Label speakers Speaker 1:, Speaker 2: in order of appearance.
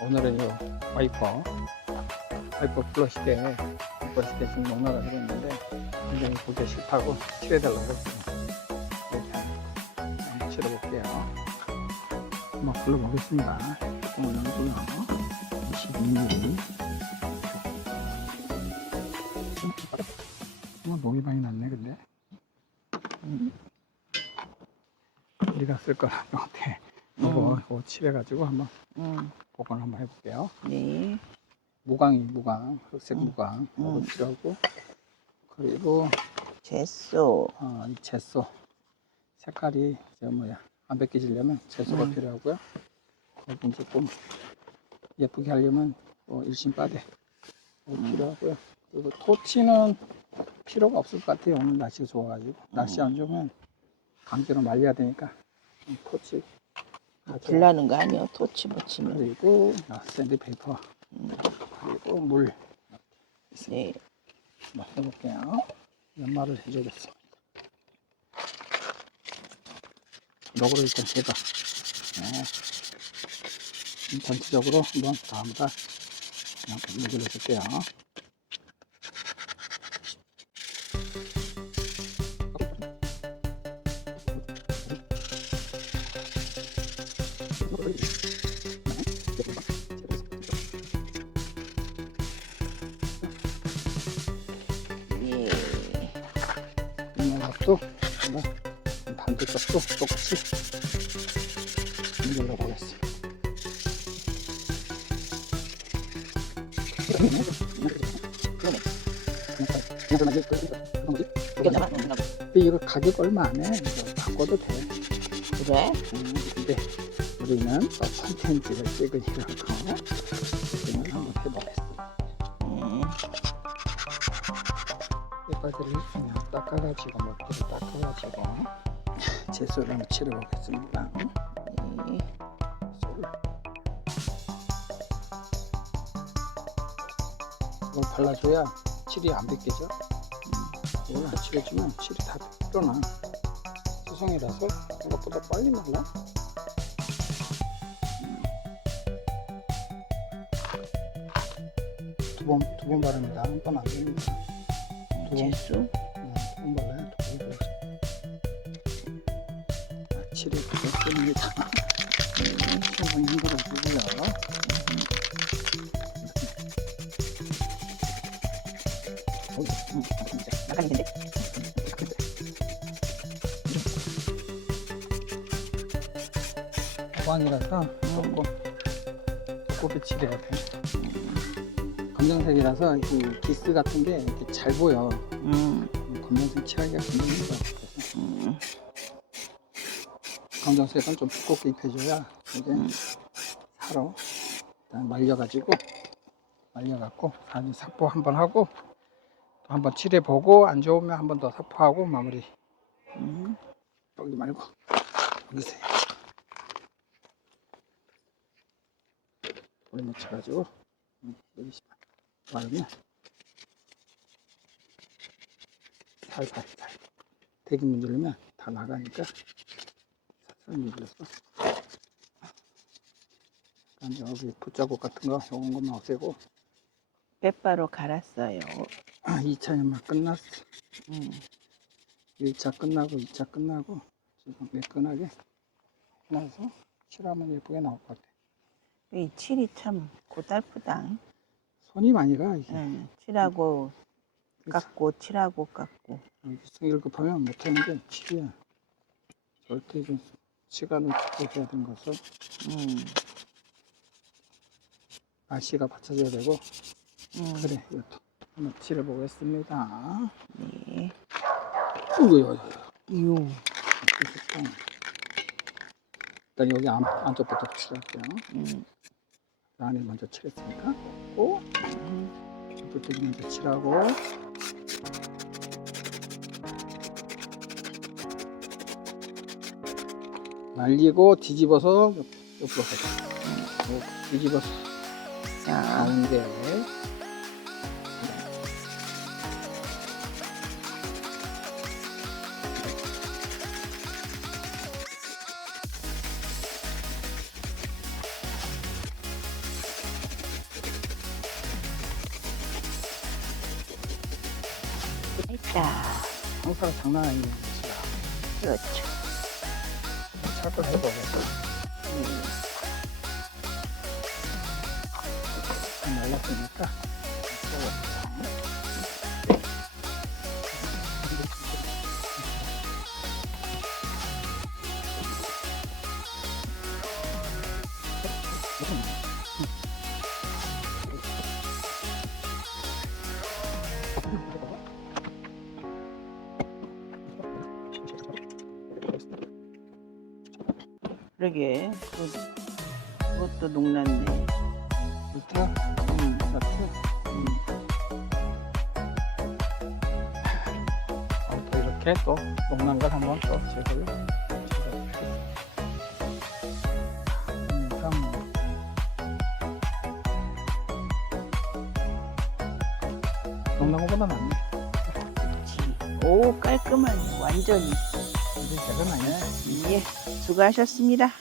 Speaker 1: 오늘은 요 와이퍼 와이퍼 플러시 때 플러시 때 지금 농락을 있는데 굉장히 보기 싫다고 칠해달라고 했어요 이렇게 한번 칠해볼게요. 한번 불러보겠습니다. 조금 올려놓고요. 22mm 어, 목이 많이 났네 근데. 음. 우리가 쓸 거라 같아 이거, 이거 칠해가지고 한번
Speaker 2: 응.
Speaker 1: 복원을 한번 해볼게요
Speaker 2: 네.
Speaker 1: 무광이 무광, 흑색
Speaker 2: 음.
Speaker 1: 무광 이거
Speaker 2: 음.
Speaker 1: 필요하고 그리고
Speaker 2: 제소.
Speaker 1: 어, 이 제소 색깔이 저 뭐야 안 벗겨지려면 제소가
Speaker 2: 음.
Speaker 1: 필요하고요 그리고 조금 예쁘게 하려면 뭐 일심바대
Speaker 2: 음.
Speaker 1: 필요하고요 그리고 토치는 필요가 없을 것 같아요 오늘 날씨가 좋아가지고 날씨 안 좋으면 강제로 말려야 되니까 이 토치.
Speaker 2: 불나는 거 아니야? 토치 붙이면.
Speaker 1: 그리고 아, 샌드페이퍼
Speaker 2: 음.
Speaker 1: 그리고 물
Speaker 2: 네.
Speaker 1: 한번 해볼게요. 연말을 해주겠습니다. 로고를 일단 해봐. 네. 음, 전체적으로 한번 다음다 이렇게 연결해 줄게요. 쪽도 반대쪽도 똑같이 연결해 보겠습니다. 근데 이거 가격 얼마 안 해. 바꿔도 돼.
Speaker 2: 그래?
Speaker 1: 음, 근데 우리는 또 콘텐츠를 찍으니까 지금 한번 해보겠습니다.
Speaker 2: 음.
Speaker 1: 이빨들을 그냥 닦아가지고 먹기를 닦아가지고 제소를 한번 치러보겠습니다.
Speaker 2: 네.
Speaker 1: 이걸 발라줘야 칠이 안 벗겨져. 이걸 안 칠해주면 칠이 다 벗겨나. 수성이라서 생각보다 빨리 말라. 두 번, 두 번 바릅니다. 한 번 안 됩니다. 두 번,
Speaker 2: 제수.
Speaker 1: 음, 두번 발라요. 두 번. 아, 칠이 벗깁니다. 조금 힘들어지고요.
Speaker 2: 약간 있는데?
Speaker 1: 호광이라서 조금 두껍게 칠해야 돼. 검정색이라서 이 기스 같은 게 이렇게 잘 보여.
Speaker 2: 음.
Speaker 1: 굉장히 힘들어. 그래서
Speaker 2: 음.
Speaker 1: 검정색은 좀 두껍게 입혀줘야 이게
Speaker 2: 음.
Speaker 1: 살아. 일단 말려가지고 말려갖고 아니 삭포 한번 하고 또 한번 칠해보고 안 좋으면 한 번더 삭포하고 마무리.
Speaker 2: 음.
Speaker 1: 여기 말고 여기서 해. 오래 묻혀가지고 음, 여기 말면 살살 살 대기 문지르면 다 나가니까 살살 문질러서 약간 여기 붓자국 같은 거 요런 것만 없애고
Speaker 2: 빼바로 갈았어요.
Speaker 1: 아 2차 연말 끝났어
Speaker 2: 음.
Speaker 1: 1차 끝나고 2차 끝나고 지금 매끈하게 해놔서 칠하면 예쁘게 나올 것 같아
Speaker 2: 이 칠이 참 고달프다.
Speaker 1: 손이 많이 가 이게
Speaker 2: 응. 칠하고 깎고 칠하고 깎고.
Speaker 1: 성의를 급하면 못하는 게 칠이야 절대 좀 시간을 해야 되는 것은
Speaker 2: 음.
Speaker 1: 날씨가 받쳐줘야 되고
Speaker 2: 음.
Speaker 1: 그래 이것도 한번 칠해보겠습니다
Speaker 2: 네.
Speaker 1: 이거요
Speaker 2: 유.
Speaker 1: 일단 여기 안, 안쪽부터 칠할게요
Speaker 2: 음.
Speaker 1: 안에 먼저 칠했으니까 고
Speaker 2: 음.
Speaker 1: 이쪽도 먼저 칠하고 말리고 뒤집어서 옆으로 가자. 뒤집어서
Speaker 2: 자,
Speaker 1: 가운데
Speaker 2: 됐다.
Speaker 1: 상사가 장난 아니네.
Speaker 2: 그렇죠.
Speaker 1: 살걸 해봐
Speaker 2: 음.
Speaker 1: 말랐으니까
Speaker 2: 그러게. 그- 그것도 녹났네.
Speaker 1: 이렇게
Speaker 2: 음.
Speaker 1: 이렇게
Speaker 2: 음.
Speaker 1: 어, 또 이렇게 또 녹난 걸 한번 또 제거를 녹난 것보다 낫네
Speaker 2: 그렇지. 오 깔끔하네. 완전히. 예. 수고하셨습니다.